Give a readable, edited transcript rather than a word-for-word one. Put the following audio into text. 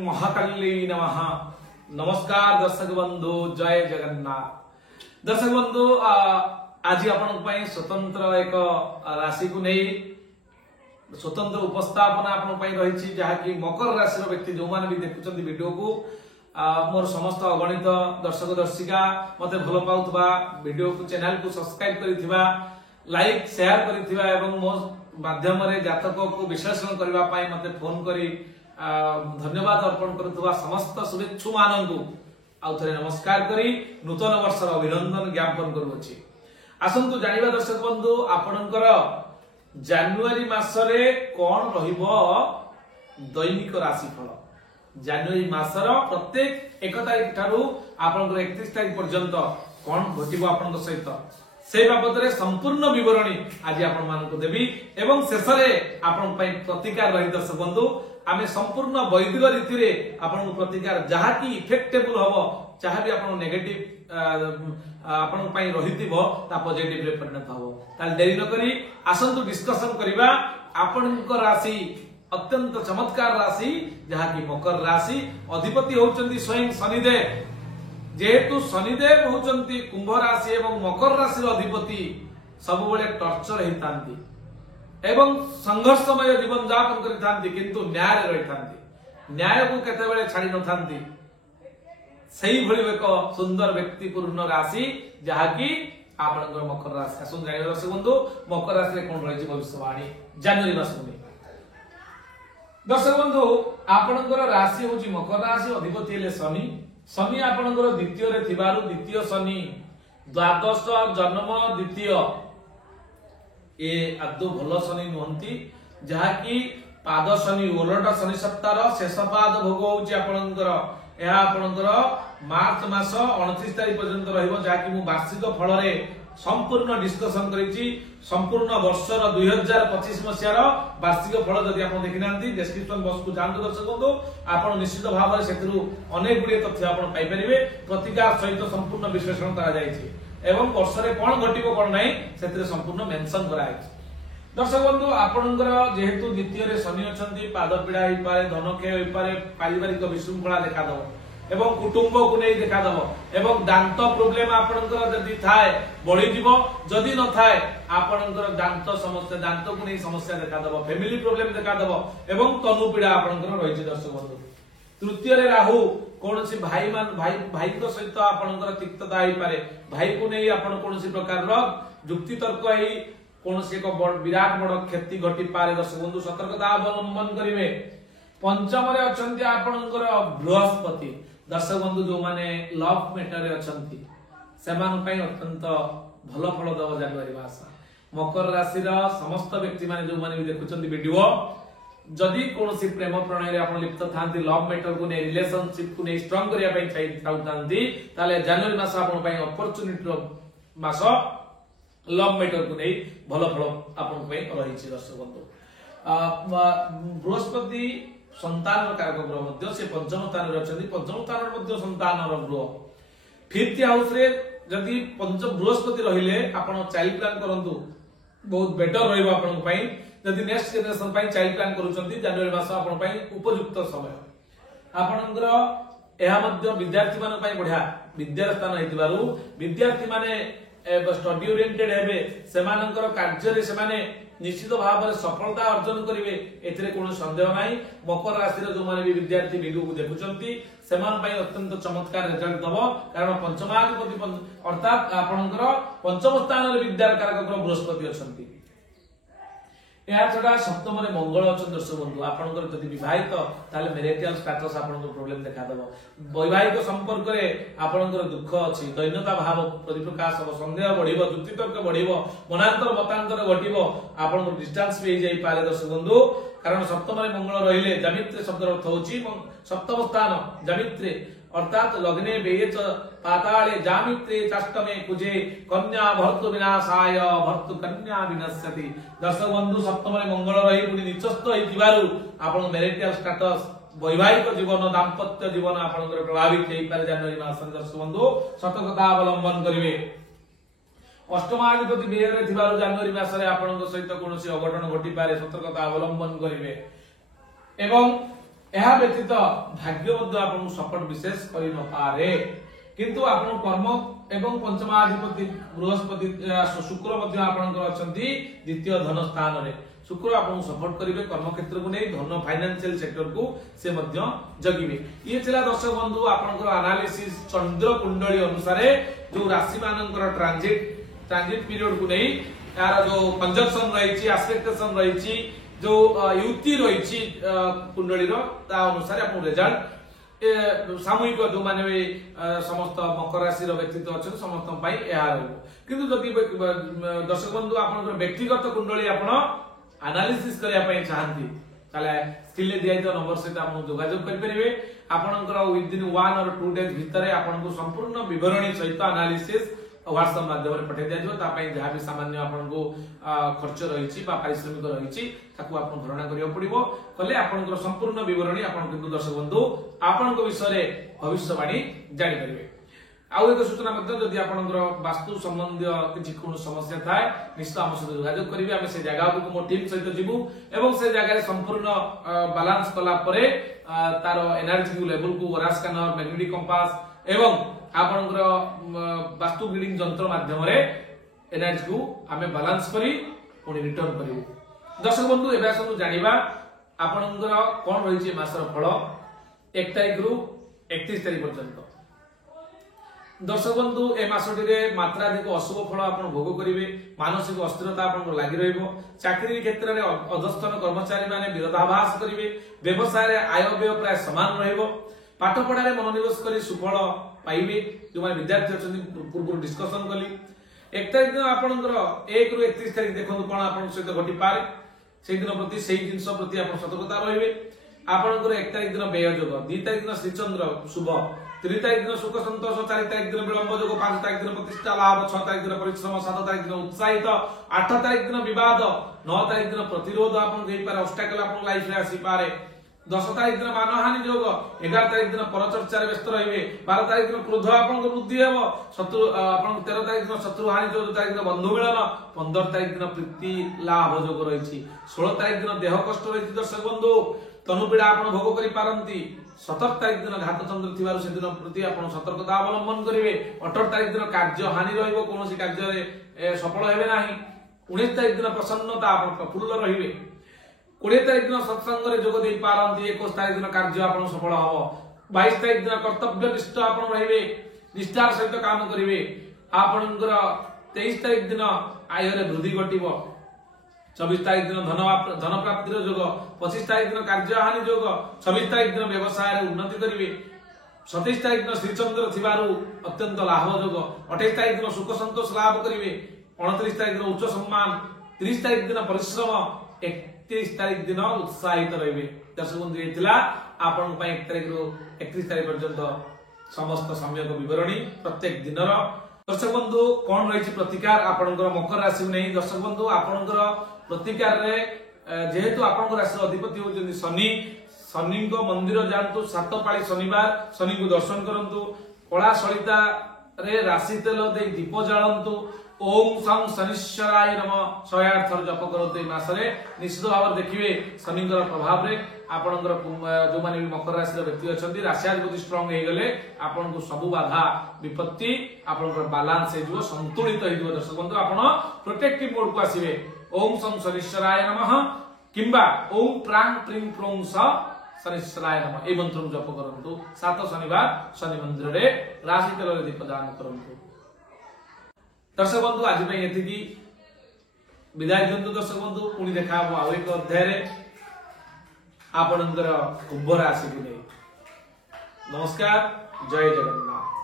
महाकाली नमः। नमस्कार दर्शक बंधु, जय जगन्नाथ। दर्शक बंधु, आज आपण स्वतंत्र एक राशि को नहीं स्वतंत्र उपस्थापना आपण रही जहाँकि मकर राशि व्यक्ति जो मैंने भी देखुं वीडियो को मोर समस्त अगणित दर्शक दर्शिका मते भल पाउथबा वीडियो को चैनल को सब्सक्राइब करिथिबा लाइक शेयर करिथिबा एवं मो माध्यम रे जातक को विश्लेषण करबा पाई मते फोन करी धन्यवाद अर्पण करुवा समस्त शुभेच्छु मानू आउ थे नमस्कार करी नूतन वर्षर अभिनंदन ज्ञापन करुछि। आसंतु जानिबा दर्शक बंधु आपणकर जनवरी मासरे कोन रहिबो दैनिक राशिफल। जनवरी मासर प्रत्येक 1 तारिख ठारू आपणकर 31 तारिख पर्यंत कोन घटिबो आपनक सहित से बाबद रे संपूर्ण विवरणी आज आपण मानक देबी एवं शेष रे आपण पई प्रतिकार रही दर्शक बंधु आमे संपूर्ण वैदिक रीति रे आपण प्रतिकार जहा की इफेक्टेबल हबो चाहे भी आपण नेगेटिव आपण पई रहितिबो ता पॉजिटिव रे परिणत हबो। ताल देरी न करी आसंतु डिस्कशन करिबा आपनक राशि अत्यंत चमत्कार राशि जहा की मकर राशि अधिपति होचंती स्वयं शनिदेव। जेहेतु शनिदेव होचंती कुंभ राशि एवं मकर राशि अधिपति सब बेले टर्चर हेतांती एवं संघर्षमय जीवन यापन करिथांती किंतु न्याय रे रहिथांती न्याय को केते बेले छाडी नथांती सही भली एक सुंदर व्यक्ति पूर्ण राशि जहा की आपनकर मकर राशि। असुन जानि दर्शक बंधु मकर राशि रे कोन रहिछि भविष्यवाणी जनवरी मास में। दर्शक बंधु आपनकर राशि होछि मकर राशि अधिपति हेले शनि। शनि आपनकर द्वितीय रे थिबारु द्वितीय शनि द्वादश जन्म द्वितीय ए आदो भलो शनि नहंती जहा की पाद शनि ओलट शनि सप्ताह शेष पाद भोग होछि आपनकर एहा आपनकर मार्च मास 29 तारिख पर्यंत रहिबो जहा की मु वार्षिक फल रे संपूर्ण डिस्कशन करिछि। संपूर्ण वर्षर 2025 मसियार वार्षिक फल जदि आपण देखिनांती डिस्क्रिप्शन बॉक्स को जानतु दर्शक बंधु आपण निश्चित भाव रे सेतिरु अनेक गुडी तथ्य आपण पाई परिबे प्रतिकार सहित संपूर्ण विश्लेषण करा जायछि एवं वर्ष रे कोन घटिबो कोन नै सेतिरे संपूर्ण मेंशन करा है। दर्शक बंधु आपनकर जेहेतु द्वितीय रे शनि अछंती पाद पीड़ा होई पारे धन क्षय होई पारे पारिवारिक विशृंखला देखा दबो एवं कुटुंब को नहीं देखा दबो एवं दांत प्रॉब्लम आपनकर जदी थाए बढ़ी जीवो जदी न थाए आपनकर दांत समस्या दांत को नहीं समस्या देखा दबो फैमिली प्रॉब्लम देखा दबो एवं तनु पीड़ा आपनकर रहिछि। दर्शक बंधु तृतीय रे राहु कोनसी भाई भाई को सहित आपनकर तिक्तता होई पारे भाई को नहीं आपन कोनसी प्रकार रो जुक्ति तर्क होई कोनसी एक विराट बड़ क्षति घटी पारे। दर्शक बंधु सतर्कता अवलंबन करिवे। पंचम रे अछंती आपनकर बृहस्पति। दर्शक बंधु जो माने लव मैटर रे अछंती सेमान पई अत्यंत भलो फल दव जनवरी मास। मकर राशि रा समस्त व्यक्ति माने जो माने भी देखुचंती वीडियो जदि कोनसी प्रेम प्रणय रे आपण लिप्त थांती लव मैटर को ने रिलेशनशिप को ने स्ट्रांग करिया पई चाहतांती ताले जनवरी मास आपण पई अपॉर्चुनिटी रो मास लव मैटर को ने भलो फल आपण पई रहिछि। दर्शक बंधु बृहस्पति संतान कारक ग्रह मध्य से पंचम स्थान रे अछंती पंचम स्थान मध्य संतान रो ग्रह फिफ्थ हाउस रे जदि पंचम बृहस्पति रहिले आपण चाइल्ड प्लान करंतु बहुत बेटर रहइबो आपण पई। जदि नेक्स्ट जनरेशन पई चाइल्ड प्लान करूचंती जनवरी मास आपण पई उपयुक्त समय आपनकर एहा मध्य विद्यार्थी मान पई बढ़िया विद्या स्थान हेतिबारु विद्यार्थी माने स्टडी ओरिएंटेड हेबे सेमानकर कार्य रे सेमाने निश्चित भाव में सफलता अर्जन करेंगे एथिरे कोनो संदेह नाही। मकर राशि रे जो माने भी विद्यार्थी वीडियो को देखुचंती सेमान पई अत्यंत चमत्कार रिजल्ट दबो कारण पंचमाधिपति अर्थात आपनकर पंचम स्थान रे विद्या कारक ग्रह बृहस्पति अछंती। या छडा सप्तम रे मंगल अछन। दर्शक बंधु आपनकर जदि विवाहित ताले मैरिटल स्टेटस आपनकर प्रॉब्लम देखा दबो वैवाहिक संपर्क रे आपनकर दुख अछि दैन्यता भाव प्रतिप्रकाश हो संदेह बढ़िबो जुक्ति तर्क बढ़िबो मनांतर मतांतर घटिबो आपनकर डिस्टेंस पे जाई पारे। दर्शक बंधु कारण सप्तम रे मंगल रहिले जमित्रे शब्द अर्थ होछि सप्तम स्थान जमित्रे अर्थात लग्ने बेयच पाताले जामित्रे चाष्टमे कुजे कन्या भर्तु विनाशाय भर्तु कन्या विनश्यति। दर्शक बंधु सप्तम रे मंगल रही पुनी निचस्त होइतिबारु आपण मैरिटल स्टेटस वैवाहिक जीवन दाम्पत्य जीवन आपण प्रभावित हेई पारे जनवरी मास। दर्शक बंधु सतर्कता अवलंबन करिवे। अष्टमाधिपति बेय रे थिबारु जनवरी मास रे आपण सहित कोनोसी अघटन घटी पारे सतर्कता अवलंबन करिवे एवं ଏହା ବ୍ୟତୀତ ଭାଗ୍ୟ ମଧ୍ୟ ଆପଣଙ୍କୁ ସପୋର୍ଟ ବିଶେଷ କରି ନପାରେ, କିନ୍ତୁ ଆପଣ କର୍ମ ଏବଂ ପଞ୍ଚମାଧିପତି ବୃହସ୍ପତି ଶୁକ୍ର ମଧ୍ୟ ଆପଣଙ୍କର ଅଛନ୍ତି ଦ୍वितीय ଧନ ସ୍ଥାନରେ। शुक्र आपको सपोर्ट करेंगे कर्म क्षेत्र को नहीं, धन फाइनेंशियल सेक्टर को से मध्य जगिबे। ये चला दर्शक बंधु आपनकर एनालिसिस चंद्र कुंडली अनुसार जो राशि मानकर ट्रांजिट पीरियड को नहीं यार जो कंजक्शन रही एस्पेक्टेशन रही जो युति रही कुंडली ता अनुसार आपन रिजल्ट सामूहिक जो माने समस्त मकर राशि व्यक्तित्व अच्छे समस्त किंतु जदि दर्शक बंधु आपनकर व्यक्तिगत कुंडली आपण एनालिसिस करने चाहती स्क्रीन दिया नंबर सहित आप जोगाजोग करेंगे। आपंकर विदिन 1 और 2 डेज भितर आपको संपूर्ण विवरणी सहित एनालिसिस व्हाट्सएप माध्यम पठाई दिया जहाँ भी सामान्य आपको खर्च रही पारिश्रमिक रही भरणा करा पड़ो कले आपंकर संपूर्ण विवरणी आप दर्शक बंधु आपण विषय भविष्यवाणी जापर। आउ एक सूचना जदि आपनकर वास्तु संबंधी किसी कोन समस्या थाए निश्चित आम सहित जोगाजोग करेंगे। आम से जगह को मो टीम सहित जीवु एवं से जगह संपूर्ण बैलेंस कला परे तार एनर्जी लेवल को वरा स्कैनर मैग्नेटिक कंपास एवं आपनकर वास्तु रीडिंग यंत्र माध्यम रे एनर्जी को आमे बैलेंस करी पुणी रिटर्न करिवु। दर्शक बंधु एबा सब जानिबा आपनकर कोन रहिछि मासर फल 1 तारिख रु 31 तारिख पर्यंत। दर्शक बंधु ए मासटी मात्राधिक अशुभ फल आप भोग करेंगे, मानसिक अस्थिरता आप लगी चाकरी क्षेत्र में अधस्थन कर्मचारी माने विरोधाभास करेंगे, व्यवसाय आय व्यय प्राय समान पाठ पढ़ा मनोनिवेश कर सुफल पाइबे। जो विद्यार्थी अच्छा पूर्व डिस्कसन कली 1 तारिख दिन आपंकर 1 रु 31 तारिख देखो कौन आप सहित घटी पारे से दिन प्रति से जिन प्रति आप सतर्कता रही। आपंकर 1 तारिख दिन व्यय जोग, 2 तारिख दिन श्रीचंद्र शुभ, 3 तारिख दिन सुख संतोष, 4 तारिख दिन विलंब जोग, 5 तारिख दिन प्रतिष्ठा लाभ, 6 तारिख दिन परिश्रम, 7 तारिख दिन उत्साहित, 8 तारिख दिन विवाद, 9 तारिख दिन प्रतिरोध आपन देई पारे ऑब्स्टेकल आपन लाइफ रे आसी पारे, 10 तारिख दिन मानहानि जोग, 11 तारिख दिन परचर्चा रे व्यस्त रहिबे, 12 तारिख दिन क्रोध आपन को वृद्धि हेबो, शत्रु आपन 13 तारिख दिन शत्रु हानि, 14 तारिख दिन बंधु मिलन, 15 तारिख दिन प्रीति लाभ जोग रहिछि, 16 तारिख दिन देह कष्ट रहिछि। दर्शक बंधु तनुपीड़ा आपन भोग करि पारंती, 17 तारिख दिन घात चंद्र थिबारु से दिन प्रति आपण सतर्कता अवलंबन करिवे, 18 तारिख दिन कार्य हानि रहिबो, कोनोसी कार्य रे सफल हेबे नाही, 19 तारिख दिन प्रसन्नता आपण प्रफुल्ल रहिबे, 20 तारिख दिन सत्संग रे जोग देई पारंती, 21 तारिख दिन कार्य आपण सफल हबो, 22 तारिख दिन कर्तव्य निष्ठ आपण रहिबे, निष्ठार सहित काम करिवे, आपनकर 23 तारिख दिन आय रे वृद्धि घटिबो, 24 तारिख दिन धन प्राप्ति जोग, 25 तारिख दिन कार्य हानि जोग, 26 तारिख दिन व्यवसाय उन्नति करेंगे, 27 तारिख दिन श्रीचंद्र थिबारु अत्यंत लाभ जोग, 28 तारिख दिन सुख संतोष लाभ करेंगे, 29 तारिख दिन उच्च सम्मान, 30 तारिख दिन परिश्रम, 31 तारिख दिन उत्साहित रहिबे। दर्शक बंधु एथिला आपन पय 1 तारिख रु 31 तारिख पर्यंत समस्त सम्यक विवरणी प्रत्येक दिनर। दर्शक बंधु कौन रही प्रतिकार आपनकर मकर राशि नहीं। दर्शक बंधु आपनकर प्रतिकार रे जेहेतु आपनकर राशि अधिपति होउछन शनि, शनि को मंदिर जानतु, 7 पाळी शनिवार शनि को दर्शन करंतु, कला सलिता रे राशि तेल दे दीप जालंतु, ओम सं शनिश्चराय नमः 108 थर जप करते मासरे निश्चित भाव देखिए शनिकर प्रभाव रे आपनकर जो माने मकर राशि व्यक्ति अछंती राशियाधिपति स्ट्रांग हे गले आपन को सब बाधा विपत्ति आपनकर बैलेंस हे जो संतुलित हे जो। दर्शक बंधु आपण प्रोटेक्टिव मोड को आसीबे, ओम सं शनिश्चराय नमः किंबा ओम प्रांग प्रिंग प्रोंग स शनिश्चराय नमः ए मंत्र जप करंतु। 7 शनिवार शनि मंदिर रे राशि तेल रे दीप दान करंतु। दर्शक बंधु आज ये विदाय दिंतु। दर्शक बंधु पुणी देखा आउ एक अध्याय आपणकर कुंभ राशि को नहीं। नमस्कार, जय जगन्नाथ।